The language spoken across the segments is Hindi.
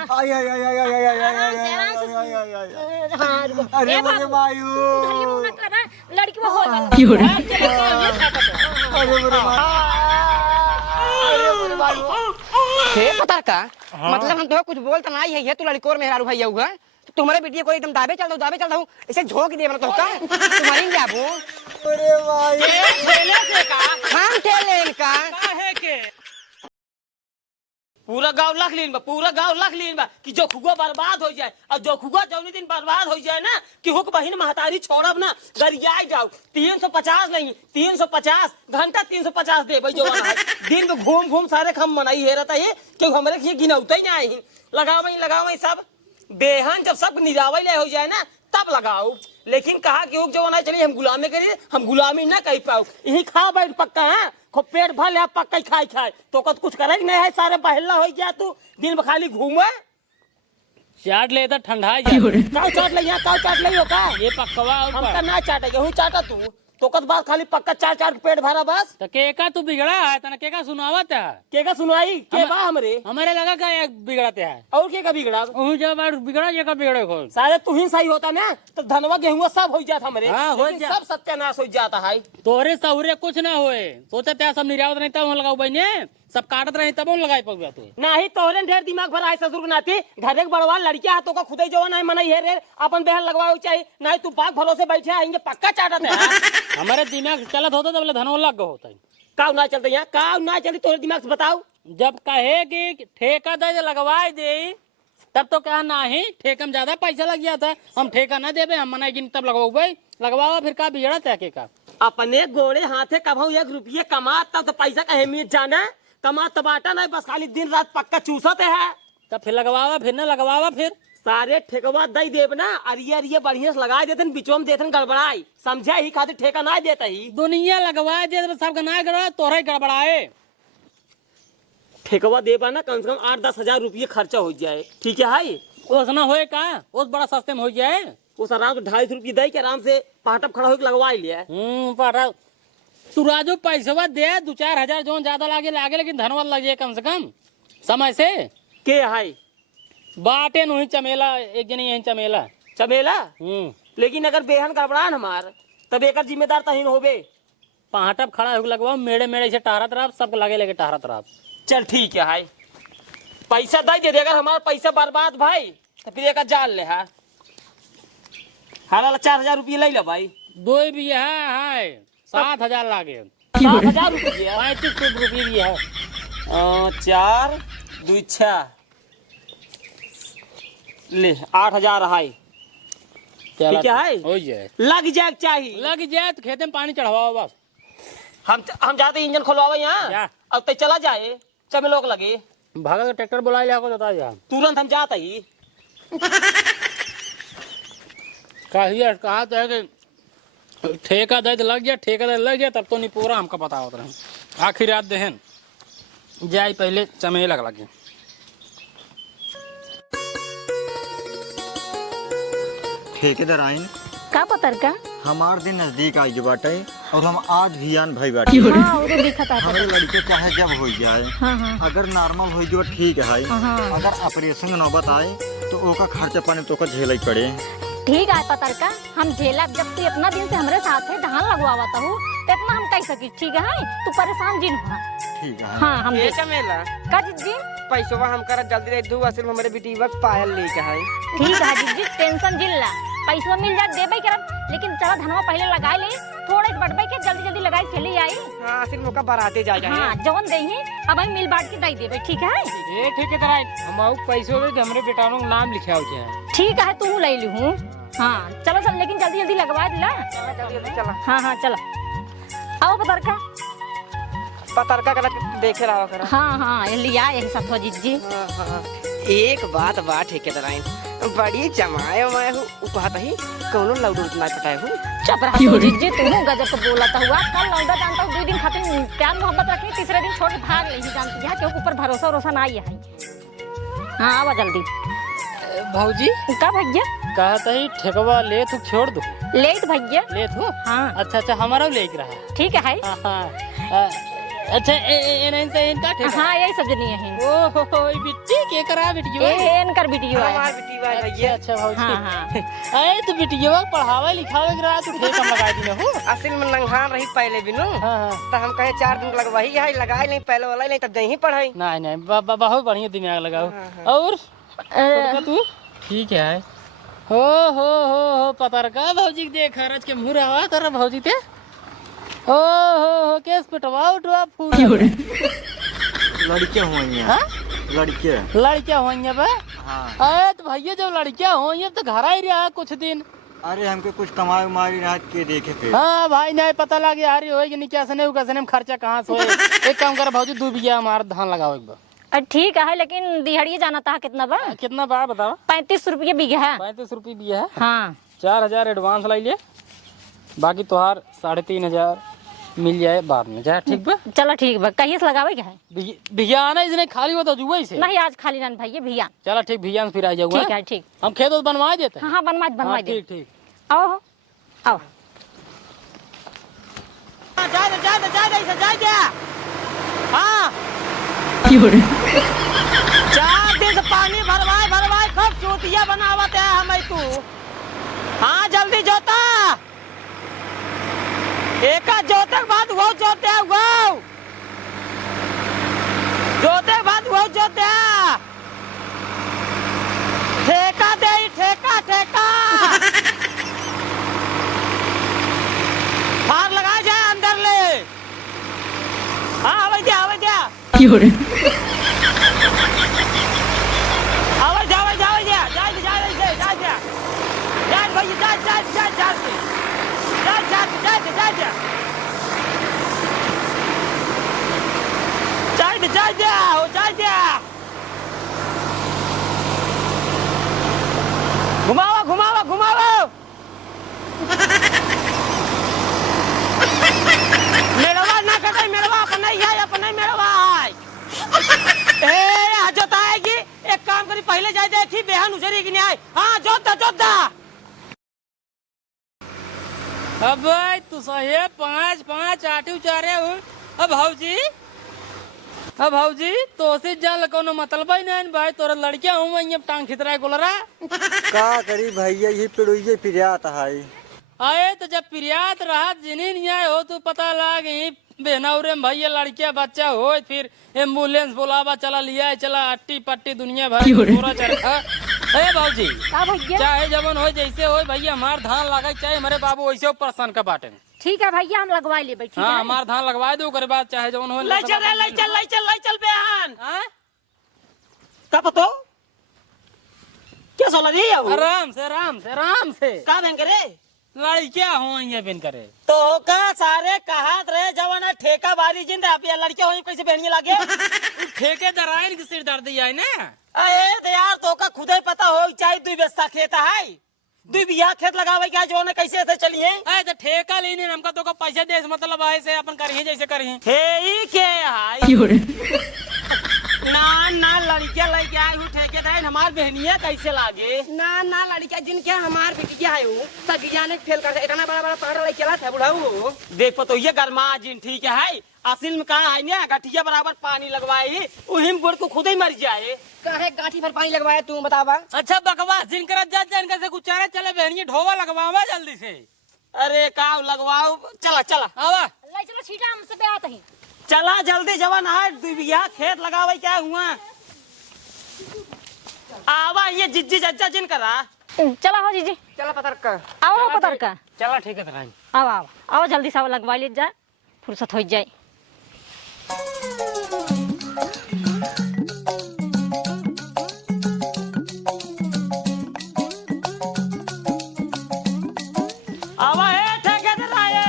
आई आई आई आई आई आई आई आई आई आई अरे मेरे मायू लड़की वो हो अरे मेरे मायू हे पता का मतलब हम तो कुछ बोलता नहीं है ये तो लड़कोर मेहरारू भैया हुआ तुम्हारे बेटिया को एकदम दाबे चल दो इसे झोंक दे तो का तुम्हारी जाबो अरे मायू ठेले से का हम ठेले का काहे के पूरा गांव लाख लीन बा कि जो खुगा बर्बाद हो जाए और जो खुगा जौनी दिन बर्बाद हो जाए ना कि हुक बहिन महतारी छोड़ब ना गरियाई जाओ 350 नहीं 350 घंटा 350 दे भाई जो दिन में घूम सारे खम मनाई है रहता है कि हमरे के गिनौते ही ना आई लगावई सब बेहन जब सब निरावई ले हो जाए ना तब लगाओ लेकिन कहा कि हुक जो ना चली हम गुलामी करी हम गुलामी ना कह पाओ यही खा बैठ पक्का है खूब पेट भर ले पक्का ही खाए तो कद कुछ करे नहीं है सारे बहला हो गया तू दिन में खाली घूमे चाट ले ठंडा जा काउ चाट ले यहाँ काउ चाट ले का ये पकवा हम का ना चाटे गेहूं चाटा तू तो कद बात खाली पक्का चाट पेट भरा बस तो केका तू बिगड़ा है तना केका सुनावत है केगा सुनाई के बा हमरे हमारे लगा का बिगड़ते है और के का बिगड़ा जब बिगड़ा ये का बिगड़े खोल सारे तू ही सही होता ना तो धनवा गेहूं सब हो जाता हमरे हाँ, हो लेकिन जा। सब सत्यानाश हो जाता है तोरे सहुरे कुछ ना होए सोचते हैं सब निर्यात नहीं तब लगाओ बहने सब काटत रहे तब लगाई पगुआ तू नाही तोहरे ढेर दिमाग भरा है ससुर नाती घरे के बड़वा लड़किया हाथों का खुदे जवा नहीं मनाई है रे अपन बहन लगवाओ चाहिए नहीं तू पाक भरोसे बैठे आएंगे पक्का चाटत है हमारे दिमाग चलत होता तब धनवा लग होता है काउ ना चलते यहाँ काउ ना चलती तोरे दिमाग से बताओ जब कहे कि ठेका दे लगवाए दे तब तो क्या नहीं ठेका में ज्यादा पैसा लग गया था हम ठेका ना देवे हम मनाई तब लगवाओ भाई लगवाओ फिर का बिगड़ा तय का अपने गोड़े हाथे कमाऊ 1 रुपये कमा तब तो पैसा का अहमियत जाना कमा तबाटा नहीं बस खाली दिन रात पक्का चूसते है तब फिर लगवावा फिर ना लगवावा फिर सारे ठेकवा दई देव ना अरिये बढ़िया से लगा देते बिचो में देते गड़बड़ाई समझा ही खातिर ठेका ना देता ही दुनिया लगवा दे सब ना गड़बड़ा तोरा ही गड़बड़ाए ठेकवा देवा ना कम से कम 8-10 हजार रुपये खर्चा हो जाए ठीक है भाई उसना होए का उस बड़ा सस्ते में हो जाए उस आराम से 250 रुपये दे के आराम से पाटप खड़ा होकर लगवा लिया पर तू राजू पैसा दे 2-4 हजार जो ज्यादा लागे लेकिन धनवा लग जाए कम से कम समय से के हाई बाटे नहीं चमेला एक जनी यही चमेला चमेला लेकिन अगर बेहन गड़बड़ा हमार तब एक जिम्मेदार तहीन होबे पाटप खड़ा होकर लगवाओ मेड़े से टहरत रहा सब लगे लगे टहरत रहा चल ठीक है भाई पैसा दे दे अगर हमारा पैसा बर्बाद भाई तो फिर एक जाल ले है हारा 4,000 रुपये ले लो भाई दो भी है 7,000 लागे 7,000 रुपये 35 रुपये भी है 4 2 6 ले 8,000 है ठीक है हो जाए लग जाए चाहिए लग जाए तो खेते में पानी चढ़वाओ बस हम जाते इंजन खोलवावे यहाँ अब तो चला जाए चमेलोक लगे भागा ट्रैक्टर बुला लिया को बता जा तुरंत हम जाते ही कहा तो है कि ठेका दे लग गया ठेका दे लग गया तब तो नहीं पूरा हमका पता होता रहे आखिर रात देहन जाए पहले चमेला लगे ठेकेदार आइन का पतर का हमार दिन नजदीक आई जो बाटे और हम आज भी आन भाई बाटे हाँ वो तो दिखता है हमारे लड़के चाहे जब हो जाए हाँ हाँ अगर नॉर्मल हो जो ठीक है हाँ। अगर ऑपरेशन नौबत आए तो ओका खर्चा पानी तो झेला ही पड़े ठीक है पतर का हम झेला जब तू इतना दिन से हमारे साथ है धान लगवाता हूँ तो इतना हम कह सकी ठीक है तू परेशान जिन हुआ ठीक है हाँ हम ये चमेला का जी पैसवा हम कर जल्दी दे दू असल में हमारे बेटी वक्त पायल लेके है ठीक है जी टेंशन जिल्ला पैसा मिल जाए देबे करब लेकिन चला धनवा पहले लगाए ले थोड़े बढ़बे के जल्दी लगाई चली आई हां असल मौका बराते जा जाए हां जवन देही अब हम मिल बांट के दई देबे ठीक है ये ठीक है तरह हम आउ पैसों में हमरे बेटानों का नाम लिखा हो जाए ठीक है तू ले ली हूं हां चलो चल लेकिन जल्दी लगवा दिला जल्दी चला हां चलो आओ पतरका करा देखे रहा करा हां लिया यही सब जीजी एक बात ठेकेदार आइन बड़ी जमाए मैं हूँ कहता ही कौनो लौडू ना पटाए हूँ चुप रहा जीजी तू गजब बोलता हुआ कल लौंडा जानता हूँ 2 दिन खातिर प्यार मोहब्बत रखनी तीसरे दिन छोड़ भाग ले ही जानती है क्यों ऊपर भरोसा ना आई है हाँ आवा जल्दी भाऊजी का भैया कहता ही ठेकवा ले तू छोड़ दो लेट भैया ले तू हाँ अच्छा हमारा लेके रहा ठीक है हाँ अच्छा इनका ठेका। हाँ यही सब जनी है। ओहो बिट्टी के करा बिटियो इनकर वीडियो है। हमार बेटी बा भैया। अच्छा भौजी। हाँ हाँ अरे तो बिटियो पढ़ावे लिखावे के रहा तू ठेका लगा दी हो। असल में नंगान रही पहले भी नु। हां तो हम कहे 4 दिन लगवाही है, लगाए नहीं पहले वाला नहीं तब नहीं पढ़ाई। नहीं बहुत बढ़िया दिमाग लगाओ। और तू ठीक है। हो पतरका भौजी देख खरच के मुंह रहा तर भौजी ते। हो केस पिटवा उठवा फूल लड़के हुई हाँ? लड़कियां हुई हैं बे। हाँ। अरे तो भैया जब लड़कियां हुई हैं तो घर ही रहा कुछ दिन। अरे हमको कुछ कमाई उमारी रात के देखे पे। हाँ भाई नहीं पता लगे आ रही होगी नहीं कैसे नहीं खर्चा कहाँ से होए। एक काम कर भौजी 2 बीघा हमारा धान लगाओ एक बार। ठीक है लेकिन दिहाड़िए जाना था कितना बा? कितना बा बताओ। 35 रुपये बीघा है। 35 रुपये बीघा है। हाँ 4000 एडवांस लाई ले, बाकी तोहार 3500 मिल जाए बाद में जा। ठीक बा चलो ठीक बा। कहीं से लगावे क्या है? भिया आना इसने खाली हो तो जुआ से नहीं आज खाली रहन भाई भैया। चलो ठीक भिया फिर आ जाऊंगा। ठीक है ठीक। हम खेत बनवा देते हैं। हाँ बनवा हाँ, दे। ठीक आओ आओ। जा हाँ 4 दिन से पानी भरवाए खूब चूतिया बनावत है हमें तू। हाँ जल्दी जोता। एक जोते बाद वो जोते ठेका दे ठेका फार लगा जाए अंदर ले। हाँ आवे दिया आवे दिया घुमावा मेरवा ना कटे मेरवा अपन नहीं मेरवा ए जोता आएगी। एक काम करी पहले जाए देखी बेहन उजरी की नहीं आए। हाँ जोता अब तू सही 5 आठी उचारे हो। अब भाऊजी तो से जान कोनो मतलब ही नहीं भाई। तोरा लड़कियां हूं मैं अब टांग खितरा गोलरा का करी भैया ये पिड़ुइये पिरियात है। आए तो जब पिरियात रहा जिनी नहीं आए हो तू पता लाग बेहनाउरे में भैया लड़कियां बच्चा हो फिर एम्बुलेंस बुलावा चला लिया चला अट्टी पट्टी दुनिया भर पूरा चरखा। ए भाऊजी चाहे जवन हो जैसे हो भैया हमार धान लगा चाहे हमारे बाबू वैसे पर्सन का बाटे। ठीक है भैया हम लगवा ले बैठी। हाँ हमार धान लगवा दो करे बाद चाहे जवन हो। ले चल बेहन का पतो क्या सोला दी आराम से का बहन करे लड़कियां हो ये बिन करे तो का सारे कहात रहे जवन ठेका बारी जिन रहा लड़के हो कैसे बहनिया लागे। ठेकेदार के सिर दर्द है ना। अरे तो यार तो का खुद ही पता हो चाहे 2 बिस्सा खेत है 2 बिया खेत लगावे क्या जो ने कैसे ऐसे चलिए। अरे तो ठेका लेने हमका तो का पैसे दे मतलब ऐसे अपन करिए जैसे करिए। हे के हाय ना लड़कियां लेके आई हूँ ठेकेदार हमार बहनिया कैसे लागे। ना लड़किया जिनके हमार बिटिया है वो सब जाने फेल करते इतना बड़ा पहाड़ लेके चला था बुढ़ाऊ। देख पतो ये गरमा जिन ठीक है असिल में कहा है ना गठिया बराबर पानी लगवाई उहिम गुड़ को खुद ही मर जाए। काहे गाठी पर पानी लगवाया तू बतावा। अच्छा बकवास जिन कर जान से कुछ चारे चले बहनिया ढोवा लगवावा जल्दी से। अरे का लगवाओ चला आवा ले चलो सीधा हमसे पे आते हैं। चला जल्दी जवान है 2 बिया खेत लगावे क्या हुआ। आवा ये जिज्जी जज्जा जिन करा। चला हो जीजी चला पतरका आओ पतरका चला ठीक है तराई आओ जल्दी से लगवा ले जाए फुर्सत हो जाए। आवा है ठेकेदार आए।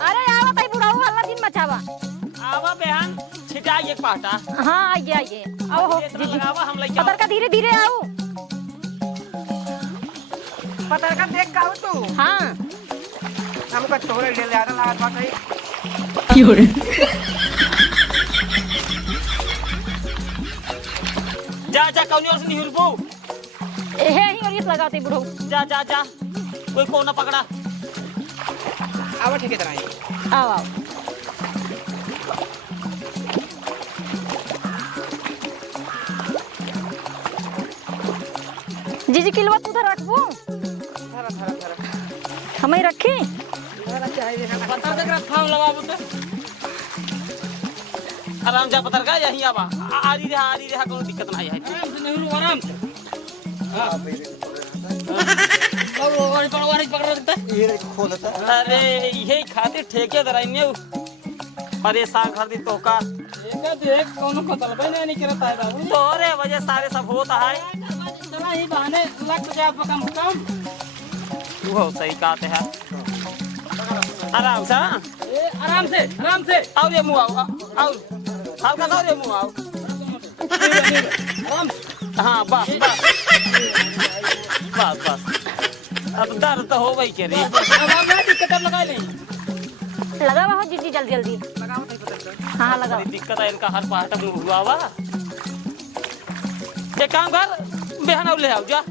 अरे आओ कहीं बुढ़ाऊ हल्ला दिन मचावा। आवा बेहन छिटा ये पाटा। हाँ आइए आओ हो जीजी लगावा हम लेके पतरका धीरे आओ। पतरका देख का तू। हाँ हमको तोरे ले ज्यादा लागत बाटे। जा कौनी और से नहीं रुको। ही और इस लगाते बुढ़ाऊ। जा कोई को ना पकड़ा। आवा ठेकेदार आई आओ जीजी किलवा तू उधर रखबू हम ही रखी पता देख रहा थाम लगाबू तो आराम जा पतर का यहीं आवा आरी रहा कोनो दिक्कत ना है आराम से नेहरू आराम से और पकड़ रखता है ये खोलता अरे यही खातिर ठेकेदार ने परेशान कर दी तो का एक देख कोनो को तलबे नहीं करता है बाबू तोरे वजह सारे सब होता है चला ही बहाने लग जाए कम कम तू हो सही कहते हैं आराम से हाँ? आराम से आओ ये मुँह आओ हल्का सा ये मुँह आओ आराम हाँ बस अब दर्द तो हो गई के रे अब मैं दिक्कत लगा ले लगा हो जीजी जल्दी जल्दी हाँ लगा बड़ी दिक्कत है इनका हर पार्ट में हुआ वा एक काम कर बेहन ले आओ जा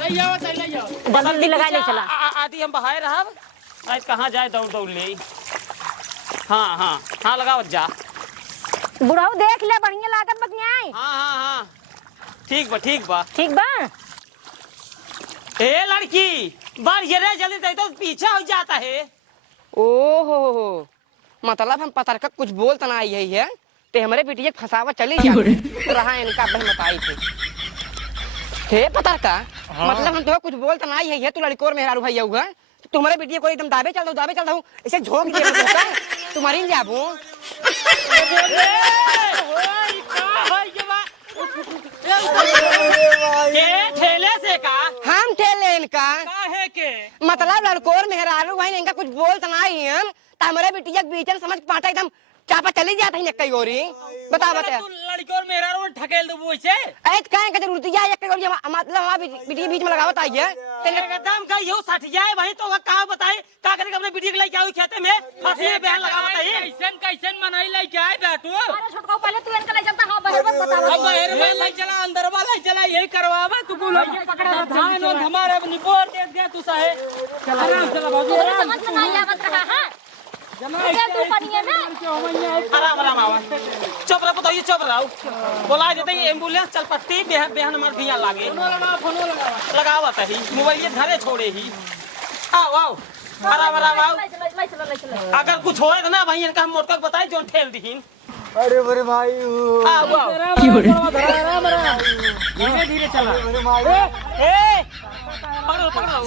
ले आओ ले आओ जल्दी लगा ले चला आटी हम बहाए रहा आज कहाँ जाए दौड़ ले हाँ लगावत जा बुढ़ाऊ देख ले बढ़िया लागत बतियाई हाँ ठीक बा ठीक बा ए लड़की बार ये रे जल्दी दे तो पीछे हो जाता है ओहो मतलब हम पता का कुछ बोल तो ना आई है ते हमारे बेटिया फसावा चली जा रहा इनका बहन बताई थी हे पता का मतलब हम तो कुछ बोल तो ना आई है तू लड़की और मेहरारू भैया हुआ तुम्हारे बेटिया को एकदम दाबे चल दो इसे झोंक दिया तुम्हारी नहीं जाबू ठेले से का हम ठेले इनका काहे के मतलब लड़को और मेहरारू भाई इनका कुछ बोल तो ना आई है तो हमारे बेटिया बीच में समझ पाटा एकदम चापा चली जाता है कई गोरी बता तू लड़की और मेरा रोड ठकेल दो वैसे ऐत काहे का जरूरत है एक गोरी मतलब हमारी बेटिया बीच में लगावत आई है एकदम का यो सट जाए वही तो कहाँ बताए का करेगा अपने बेटी के लेके आओ खेते में फांसी में बहन लगा बताइए कैसन मनाई लेके आए बेटू अरे छोटका पहले तू इनका ले चलता हां बाहर मत बता अब बाहर में ले चला अंदर वाला चला यही करवावा तू को धान और हमारे अपनी बोल दे दे तू साहे आराम चला बाबू समझ में नहीं आवत रहा है जमा तू पनिए में आराम आवा चुप रहो बताइए चुप रहो बोला देते हैं एम्बुलेंस चल पट्टी बेहन हमारे भैया लागे फोन लगावत है मोबाइल ये घरे छोड़े ही आओ आराम आओ ले अगर कुछ होए तो ना भाई इनका हम मोटका बताई जो ठेल दीन अरे मेरे भाई आओ धीरे धीरे चला मेरे भाई ए पकड़ो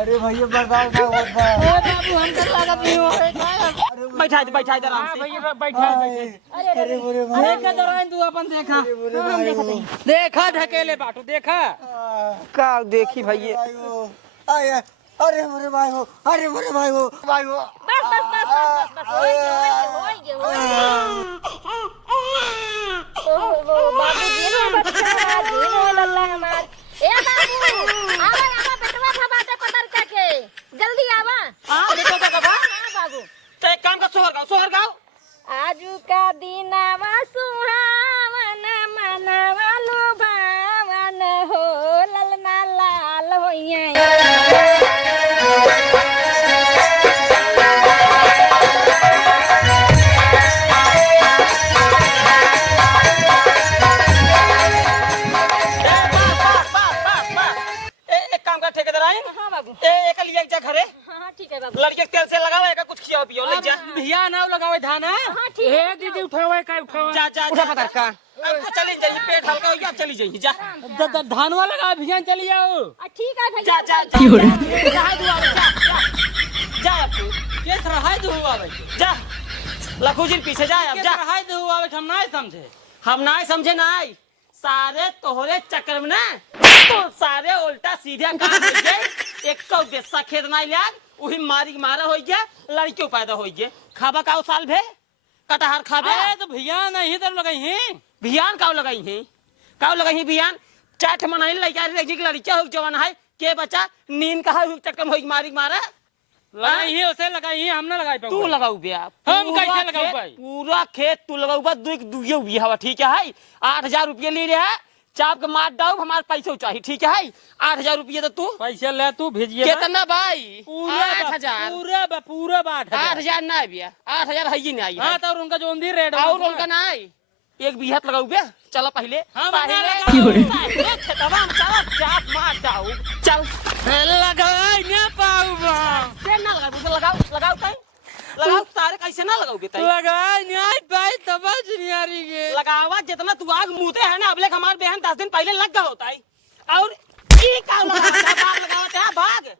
अरे भैया बर्दाश्त ना होता बाबू हम कर लागत नहीं हो बैठा दे आराम से भैया बैठा अरे मेरे भाई देख दौरान तू अपन देखा देखा ढकेले बाटू देखा का देखी भैया आया अरे मेरे भाई हो अरे मेरे भाई हो बस ओ बाबू जी ने बच्चा जी लल्ला हमार ए बाबू आवा बेटवा था बाटे पतर के जल्दी आवा हां देखो बाबा हां बाबू तो एक काम का सोहर गाओ आजू का दिनावा सुहावन मनवा लुभावन हो ललना लाल होइया हाँ बाबू एक लिया जा घरे हाँ ठीक है बाबू लड़के तेल से लगावे का कुछ खियाओ पियो ले जा भैया ना लगावे धान हाँ ठीक है दीदी उठावे का उठावे जा उठा पता का चली जाइए पेट हल्का हो गया चली जाइए जा धानवा लगा भैया चली जाओ ठीक है भैया जा अब तू केस रहाय दो हुआ भाई जा लखू जी पीछे जा अब जा रहाय दो हुआ हम ना समझे हम ना समझे ना सारे तोहरे चक्कर में ना तो सारे उल्टा सीधा काम हो गए एक को बेसा खेत ना लिया वही मारी मारा हो गया लड़कियों पैदा हो गए खाबा का साल भे कटहर खाबे तो भैया नहीं तो लगाई है बियान काव लगाई है बियान चाट मनाई लड़किया हो जवान है के बच्चा नींद का चक्कर में हो मारी मारा लगाई है उसे लगाई है हम ना लगाई तू लगाऊ बिया हम कैसे लगाऊ भाई पूरा खेत तू लगाऊ बा दुइये बिया हवा ठीक है 8,000 रुपये ले रहा चाप के मार दाऊ हमारे पैसे चाहिए ठीक है 8,000 रुपये तो तू पैसे ले तू भेजिए कितना भाई पूरा 8,000 पूरा 8,000 ना बिया 8,000 है ही नहीं हाँ तो उनका जो रेट और उनका ना एक बिहत लगाऊ बे चलो पहले हम पहले तब हम चला चाप मार जाऊ चल लगाई ना पाऊ बम से ना लगाओ लगाओ तय लगाओ तारे कैसे ना लगाओगे तय लगाई नहीं पाई तब चिनियारी के लगावा जितना तू आग मुते है ना अबले हमारे बहन 10 दिन पहले लग गया होता है और ये का लगावते है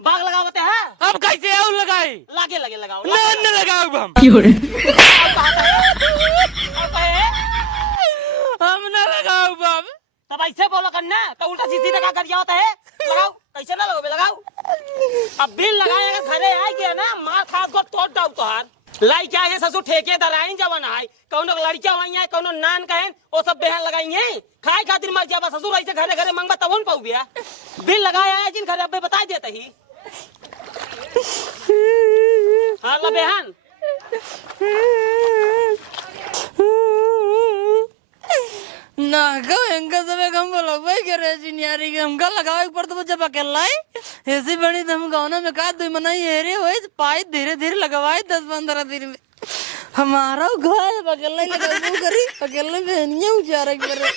बाग लगावते है अब कैसे और लगाई लागे लगे लगाओ ना लगाओ बम हम ना लगाओ बम तब ऐसे बोलो करना तो उल्टा सीधी लगा कर होता है लगाओ कैसे ना लगोगे लगाओ अब बिल लगाएगा घरे आ गया ना मार खास को तोड़ दाऊ तो हार लाई क्या है ससुर ठेकेदार आई जवन है कौनो लड़कियां आई है कौनो नान कहें वो सब बहन लगाई है खाए खातिर मर जाबा ससुर ऐसे घरे घरे मंगबा तब न पाऊ बिया बिल लगाया है जिन घरे अबे बता देते ही हां ला बहन ना गो इनका सब हम लोग भाई करे चिनियारी के हमका लगावे पर तो जब अकेला है ऐसी बड़ी हम गाँव में का दो मनाई हेरे होए पाई धीरे धीरे लगवाए 10-15 दिन में हमारा घर अकेला ही लगाऊ करी अकेले बहनियां उचारा करे